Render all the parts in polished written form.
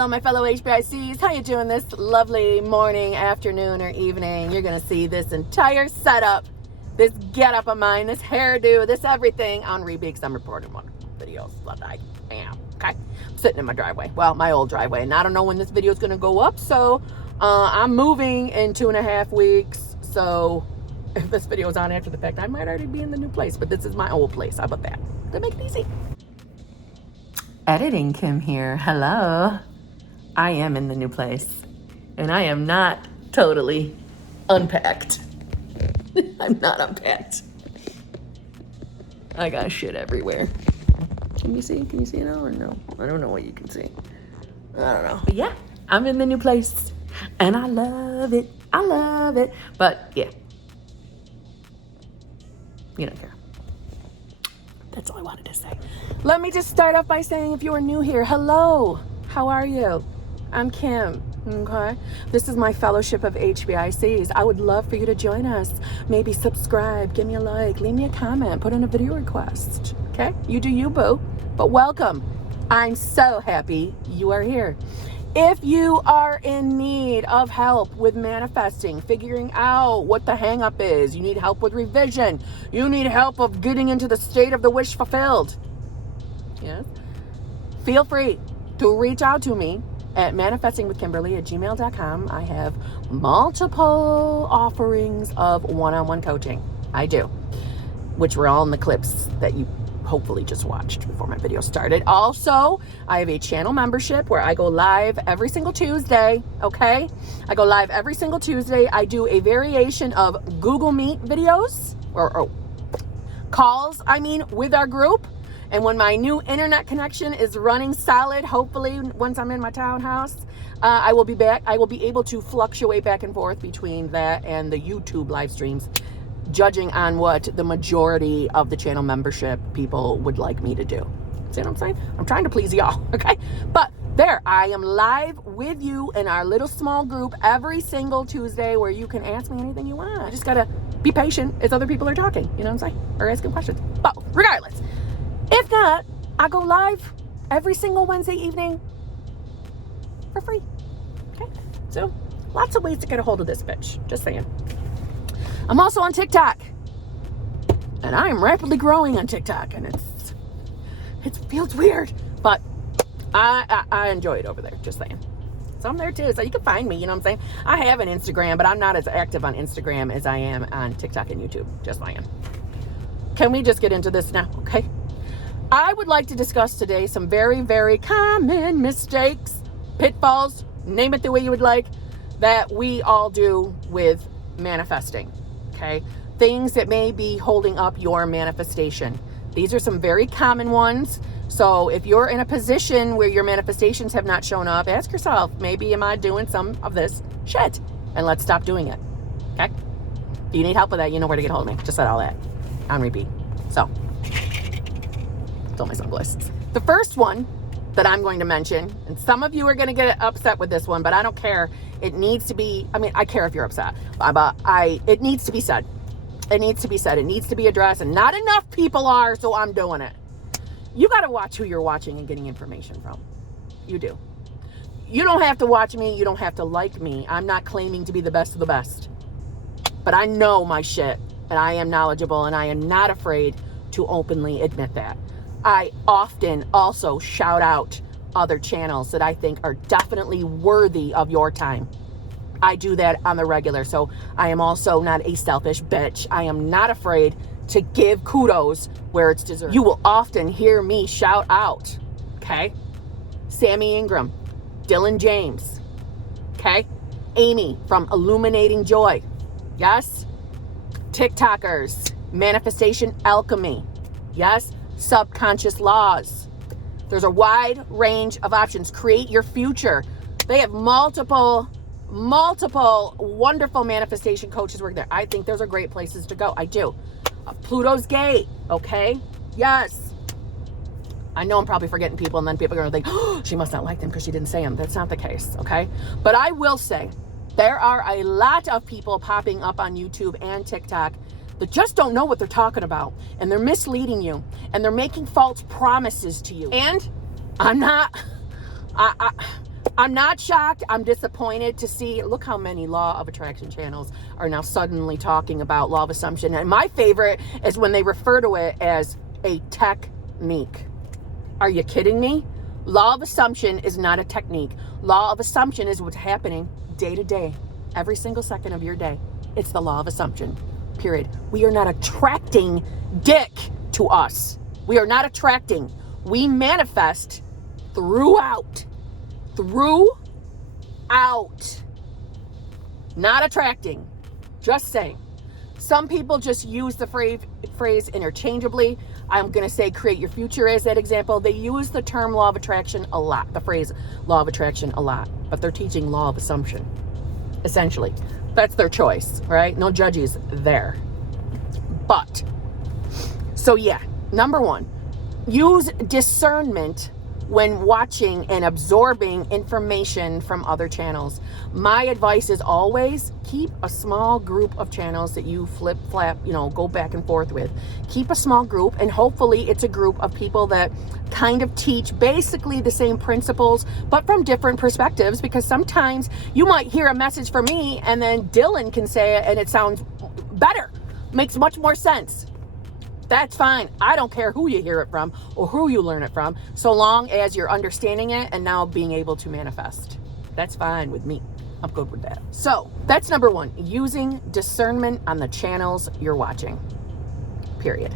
Hello, my fellow HBICs. How you doing this lovely morning, afternoon, or evening? You're going to see this entire setup, this get-up of mine, this hairdo, this everything on Rebeeks. I'm recording one videos that I am. Okay? I'm sitting in my driveway. Well, my old driveway. And I don't know when this video is going to go up, so I'm moving in 2.5 weeks. So if this video is on after the fact, I might already be in the new place. But this is my old place. How about that? To make it easy. Editing Kim here. Hello. I am in the new place. And I am not totally unpacked. I'm not unpacked. I got shit everywhere. Can you see? Can you see it all or no? I don't know what you can see. I don't know. But yeah, I'm in the new place. And I love it. I love it. But yeah. You don't care. That's all I wanted to say. Let me just start off by saying, if you are new here, hello. How are you? I'm Kim. Okay. This is my fellowship of HBICs. I would love for you to join us. Maybe subscribe, give me a like, leave me a comment, put in a video request. Okay? You do you, boo. But welcome. I'm so happy you are here. If you are in need of help with manifesting, figuring out what the hang up is, you need help with revision, you need help of getting into the state of the wish fulfilled, yes, feel free to reach out to me at manifestingwithKimberly@gmail.com. I have multiple offerings of one-on-one coaching. I do, which were all in the clips that you hopefully just watched before my video started. Also, I have a channel membership where I go live every single Tuesday, okay? I go live every single Tuesday. I do a variation of Google Meet videos, or calls, with our group. And when my new internet connection is running solid, hopefully once I'm in my townhouse, I will be back. I will be able to fluctuate back and forth between that and the YouTube live streams, judging on what the majority of the channel membership people would like me to do. See what I'm saying? I'm trying to please y'all, okay? But there, I am live with you in our little small group every single Tuesday where you can ask me anything you want. You just gotta be patient as other people are talking, you know what I'm saying? Or asking questions. But regardless, if not, I go live every single Wednesday evening for free, okay? So lots of ways to get a hold of this bitch, just saying. I'm also on TikTok, and I am rapidly growing on TikTok, and it feels weird, but I enjoy it over there, just saying. So I'm there too, so you can find me, you know what I'm saying? I have an Instagram, but I'm not as active on Instagram as I am on TikTok and YouTube, just saying. Can we just get into this now, okay? I would like to discuss today some very, very common mistakes, pitfalls, name it the way you would like, that we all do with manifesting. Okay, things that may be holding up your manifestation. These are some very common ones. So if you're in a position where your manifestations have not shown up, ask yourself, maybe am I doing some of this shit? And let's stop doing it. Okay? If you need help with that, you know where to get hold of me. Just said all that on repeat. So, stole my sunglasses. The first one that I'm going to mention, and some of you are going to get upset with this one, but I don't care. It needs to be, I care if you're upset, but it needs to be said. It needs to be said. It needs to be addressed, and not enough people are, so I'm doing it. You got to watch who you're watching and getting information from. You do. You don't have to watch me. You don't have to like me. I'm not claiming to be the best of the best, but I know my shit, and I am knowledgeable, and I am not afraid to openly admit that. I often also shout out other channels that I think are definitely worthy of your time. I do that on the regular, so I am also not a selfish bitch. I am not afraid to give kudos where it's deserved. You will often hear me shout out, okay? Sammy Ingram, Dylan James, okay? Amy from Illuminating Joy, yes? TikTokers, Manifestation Alchemy, yes? Subconscious Laws. There's a wide range of options. Create Your Future. They have multiple wonderful manifestation coaches working there. I think those are great places to go. I do. Pluto's Gate, okay? Yes. I know I'm probably forgetting people, and then people are going to think, oh, she must not like them because she didn't say them. That's not the case, okay? But I will say, there are a lot of people popping up on YouTube and TikTok that just don't know what they're talking about, and they're misleading you, and they're making false promises to you. And I'm not, I'm not shocked. I'm disappointed to see, look how many law of attraction channels are now suddenly talking about law of assumption. And my favorite is when they refer to it as a technique. Are you kidding me? Law of assumption is not a technique. Law of assumption is what's happening day to day, every single second of your day. It's the law of assumption, period. We are not attracting dick to us. We are not attracting. We manifest throughout. Not attracting. Just saying. Some people just use the phrase interchangeably. I'm going to say create your future as that example. They use the term law of attraction a lot, the phrase law of attraction a lot, but they're teaching law of assumption, essentially. That's their choice, right? No judges there. But, so yeah, number one, use discernment when watching and absorbing information from other channels. My advice is always keep a small group of channels that you flip-flap, go back and forth with. Keep a small group, and hopefully it's a group of people that kind of teach basically the same principles, but from different perspectives, because sometimes you might hear a message from me and then Dylan can say it and it sounds better, makes much more sense. That's fine. I don't care who you hear it from or who you learn it from, so long as you're understanding it and now being able to manifest. That's fine with me. I'm good with that. So that's number one, using discernment on the channels you're watching, period.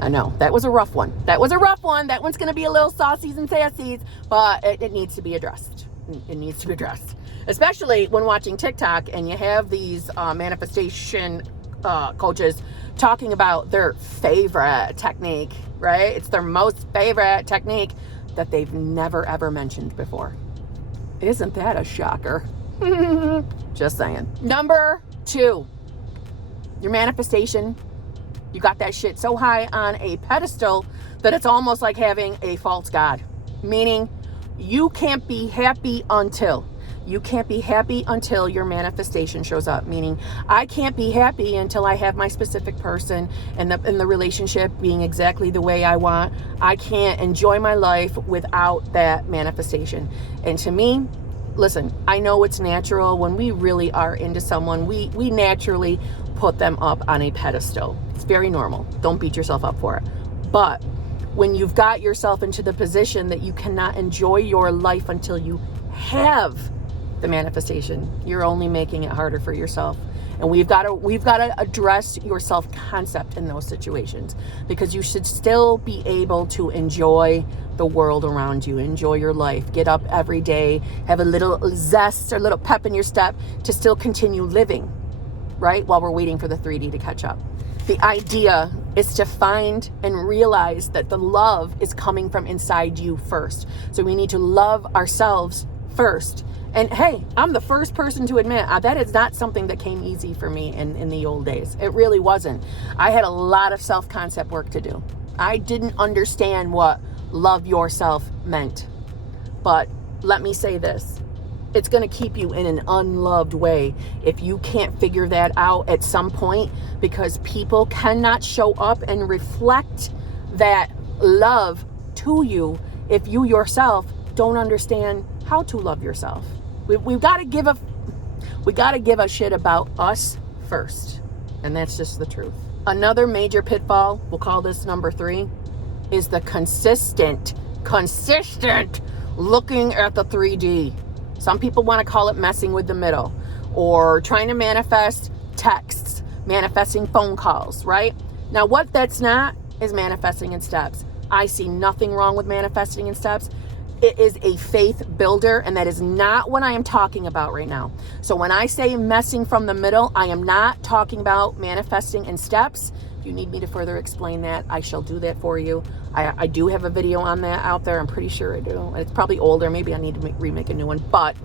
I know, that was a rough one. That one's going to be a little saucies and sassies, but it needs to be addressed. It needs to be addressed, especially when watching TikTok and you have these manifestation coaches talking about their favorite technique, right? It's their most favorite technique that they've never ever mentioned before. Isn't that a shocker? Just saying. Number two, your manifestation, you got that shit so high on a pedestal that it's almost like having a false god, meaning you can't be happy until your manifestation shows up. Meaning, I can't be happy until I have my specific person and the relationship being exactly the way I want. I can't enjoy my life without that manifestation. And to me, listen, I know it's natural when we really are into someone, we naturally put them up on a pedestal. It's very normal. Don't beat yourself up for it. But when you've got yourself into the position that you cannot enjoy your life until you have the manifestation, you're only making it harder for yourself. And we've got to address your self-concept in those situations, because you should still be able to enjoy the world around you, enjoy your life, get up every day, have a little zest or a little pep in your step to still continue living, right? While we're waiting for the 3D to catch up. The idea is to find and realize that the love is coming from inside you first. So we need to love ourselves first. And hey, I'm the first person to admit that is not something that came easy for me in the old days. It really wasn't. I had a lot of self-concept work to do. I didn't understand what love yourself meant. But let me say this. It's going to keep you in an unloved way if you can't figure that out at some point, because people cannot show up and reflect that love to you if you yourself don't understand how to love yourself. We've got to give a shit about us first. And that's just the truth. Another major pitfall, we'll call this number 3, is the consistent looking at the 3D. Some people want to call it messing with the middle, or trying to manifest texts, manifesting phone calls, right? Now, what that's not is manifesting in steps. I see nothing wrong with manifesting in steps. It is a faith builder, and that is not what I am talking about right now. So when I say messing from the middle, I am not talking about manifesting in steps. If you need me to further explain that, I shall do that for you. I do have a video on that out there. I'm pretty sure I do. It's probably older. Maybe I need to remake a new one, but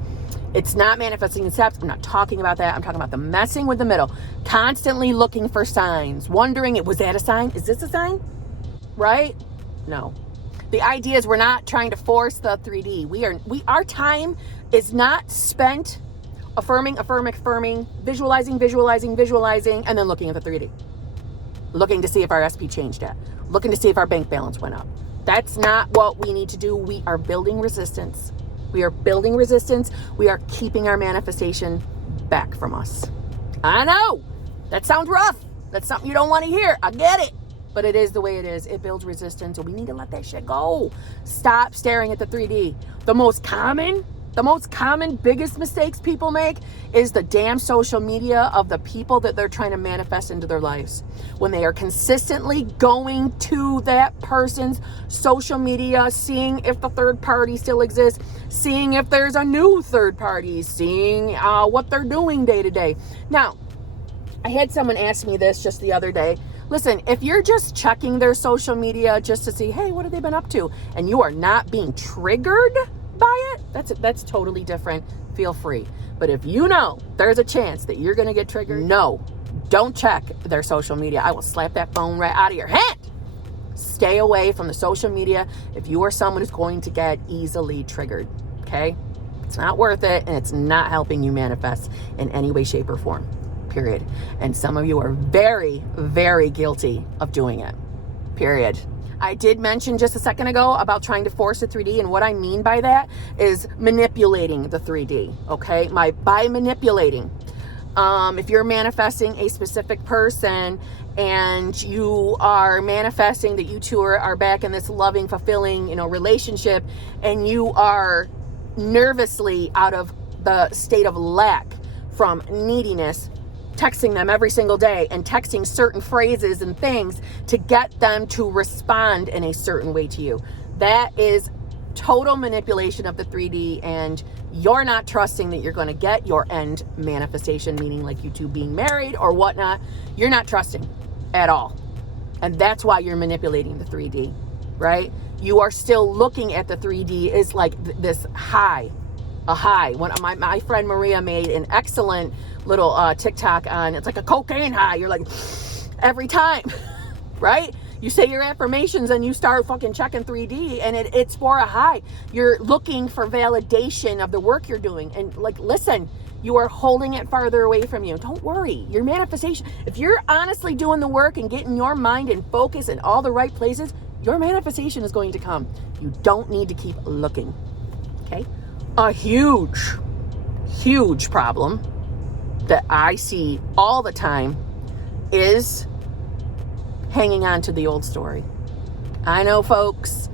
it's not manifesting in steps. I'm not talking about that. I'm talking about the messing with the middle, constantly looking for signs, wondering, was that a sign? Is this a sign? Right? No. The idea is we're not trying to force the 3D. Our time is not spent affirming, visualizing, and then looking at the 3D. Looking to see if our SP changed it. Looking to see if our bank balance went up. That's not what we need to do. We are building resistance. We are building resistance. We are keeping our manifestation back from us. I know. That sounds rough. That's something you don't want to hear. I get it. But it is the way it is. It builds resistance. So we need to let that shit go. Stop staring at the 3D. The most common, biggest mistakes people make is the damn social media of the people that they're trying to manifest into their lives. When they are consistently going to that person's social media, seeing if the third party still exists, seeing if there's a new third party, seeing what they're doing day to day. Now, I had someone ask me this just the other day. Listen, if you're just checking their social media just to see, hey, what have they been up to? And you are not being triggered by it, that's totally different. Feel free. But if you know there's a chance that you're going to get triggered, no, don't check their social media. I will slap that phone right out of your hand. Stay away from the social media if you are someone who's going to get easily triggered, okay? It's not worth it, and it's not helping you manifest in any way, shape, or form. Period. And some of you are very, very guilty of doing it. Period. I did mention just a second ago about trying to force the 3D, and what I mean by that is manipulating the 3D, okay? By manipulating. If you're manifesting a specific person and you are manifesting that you two are back in this loving, fulfilling, relationship, and you are nervously out of the state of lack from neediness, texting them every single day and texting certain phrases and things to get them to respond in a certain way to you. That is total manipulation of the 3D, and you're not trusting that you're going to get your end manifestation, meaning like you two being married or whatnot. You're not trusting at all. And that's why you're manipulating the 3D, right? You are still looking at the 3D as like this high. A high. When my friend Maria made an excellent little TikTok on, it's like a cocaine high. You're like, every time, right? You say your affirmations and you start fucking checking 3D, and it's for a high. You're looking for validation of the work you're doing. And like, listen, you are holding it farther away from you. Don't worry. Your manifestation, if you're honestly doing the work and getting your mind and focus in all the right places, your manifestation is going to come. You don't need to keep looking. Okay? A huge problem that I see all the time is hanging on to the old story. I know, folks,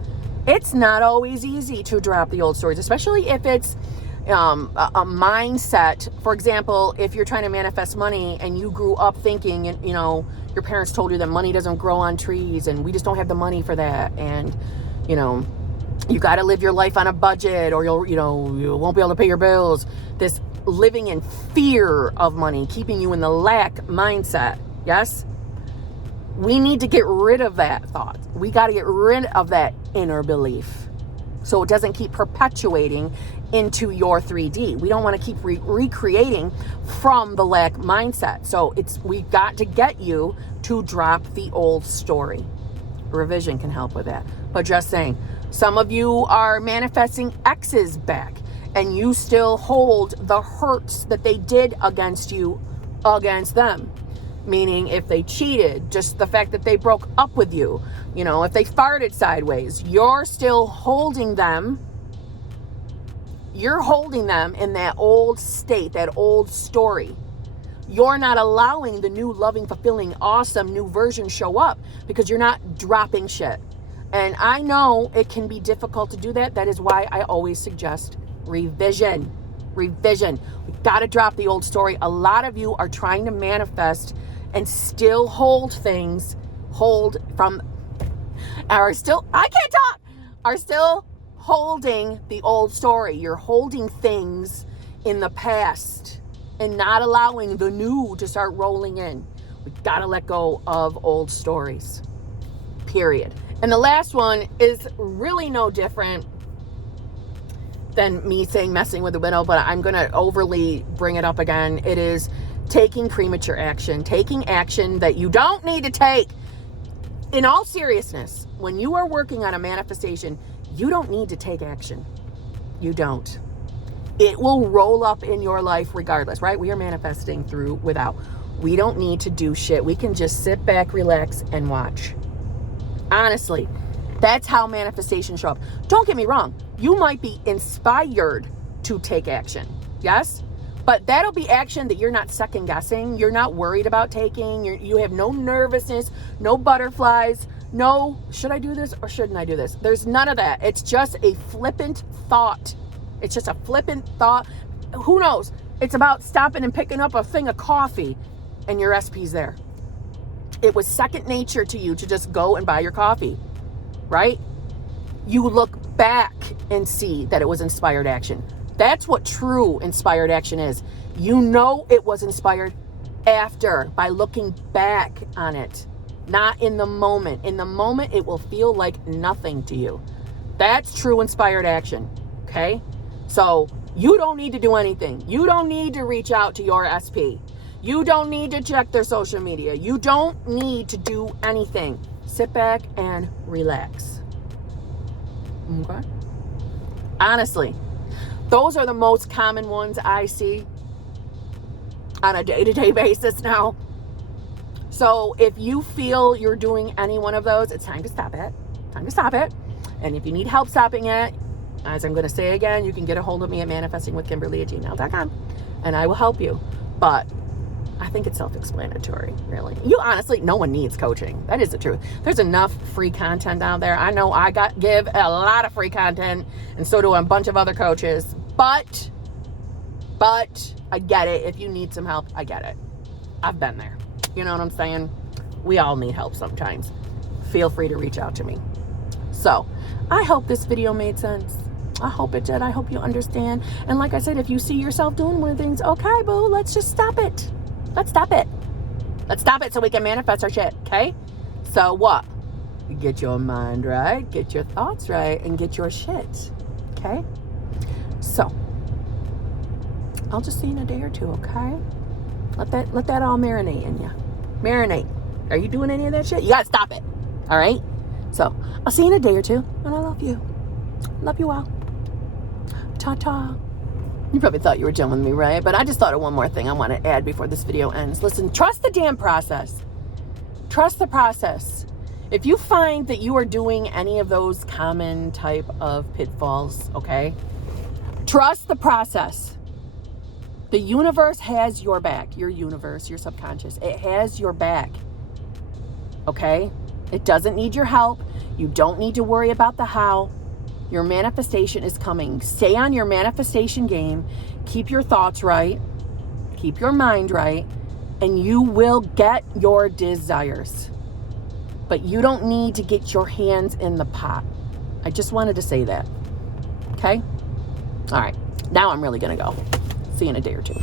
it's not always easy to drop the old stories, especially if it's a mindset. For example, if you're trying to manifest money and you grew up thinking, your parents told you that money doesn't grow on trees and we just don't have the money for that, and you got to live your life on a budget or you won't be able to pay your bills. This living in fear of money, keeping you in the lack mindset. Yes? We need to get rid of that thought. We got to get rid of that inner belief so it doesn't keep perpetuating into your 3D. We don't want to keep recreating from the lack mindset. So we've got to get you to drop the old story. Revision can help with that. But just saying, some of you are manifesting exes back and you still hold the hurts that they did against you against them. Meaning if they cheated, just the fact that they broke up with you, if they farted sideways, you're still holding them. You're holding them in that old state, that old story. You're not allowing the new loving, fulfilling, awesome new version show up because you're not dropping shit. And I know it can be difficult to do that. That is why I always suggest revision. Revision. We got to drop the old story. A lot of you are trying to manifest and still hold things, are still holding the old story. You're holding things in the past and not allowing the new to start rolling in. We got to let go of old stories. Period. And the last one is really no different than me saying messing with the widow, but I'm going to overly bring it up again. It is taking premature action, taking action that you don't need to take. In all seriousness, when you are working on a manifestation, you don't need to take action. You don't. It will roll up in your life regardless, right? We are manifesting through without. We don't need to do shit. We can just sit back, relax, and watch. Honestly, That's how manifestations show up. Don't get me wrong. You might be inspired to take action. Yes? But that'll be action that you're not second guessing. You're not worried about taking. You have no nervousness, no butterflies, no, should I do this or shouldn't I do this? There's none of that. It's just a flippant thought. It's just a flippant thought. Who knows? It's about stopping and picking up a thing of coffee and your SP's there. It was second nature to you to just go and buy your coffee, right? You look back and see that it was inspired action. That's what true inspired action is. You know it was inspired after, by looking back on it, not in the moment. In the moment, it will feel like nothing to you. That's true inspired action, okay? So you don't need to do anything. You don't need to reach out to your SP. You don't need to check their social media. You don't need to do anything. Sit back and relax. Okay? Honestly, those are the most common ones I see on a day-to-day basis now. So if you feel you're doing any one of those, it's time to stop it. Time to stop it. And if you need help stopping it, as I'm going to say again, you can get a hold of me at manifestingwithKimberly@gmail.com and I will help you. But I think it's self-explanatory, really. You honestly, no one needs coaching. That is the truth. There's enough free content out there. I know I give a lot of free content, and so do a bunch of other coaches. But I get it. If you need some help, I get it. I've been there. You know what I'm saying? We all need help sometimes. Feel free to reach out to me. So, I hope this video made sense. I hope it did. I hope you understand. And like I said, if you see yourself doing one of the things, okay, boo, let's just stop it. Let's stop it. Let's stop it so we can manifest our shit, okay? So what? Get your mind right, get your thoughts right, and get your shit, okay? So, I'll just see you in a day or two, okay? Let that all marinate in you. Marinate. Are you doing any of that shit? You gotta stop it, all right? So, I'll see you in a day or two, and I love you. Love you all. Ta-ta. You probably thought you were done with me, right? But I just thought of one more thing I want to add before this video ends. Listen, trust the damn process. Trust the process. If you find that you are doing any of those common type of pitfalls, okay? Trust the process. The universe has your back. Your universe, your subconscious. It has your back. Okay? It doesn't need your help. You don't need to worry about the how. Your manifestation is coming. Stay on your manifestation game. Keep your thoughts right. Keep your mind right. And you will get your desires. But you don't need to get your hands in the pot. I just wanted to say that. Okay? All right. Now I'm really going to go. See you in a day or two.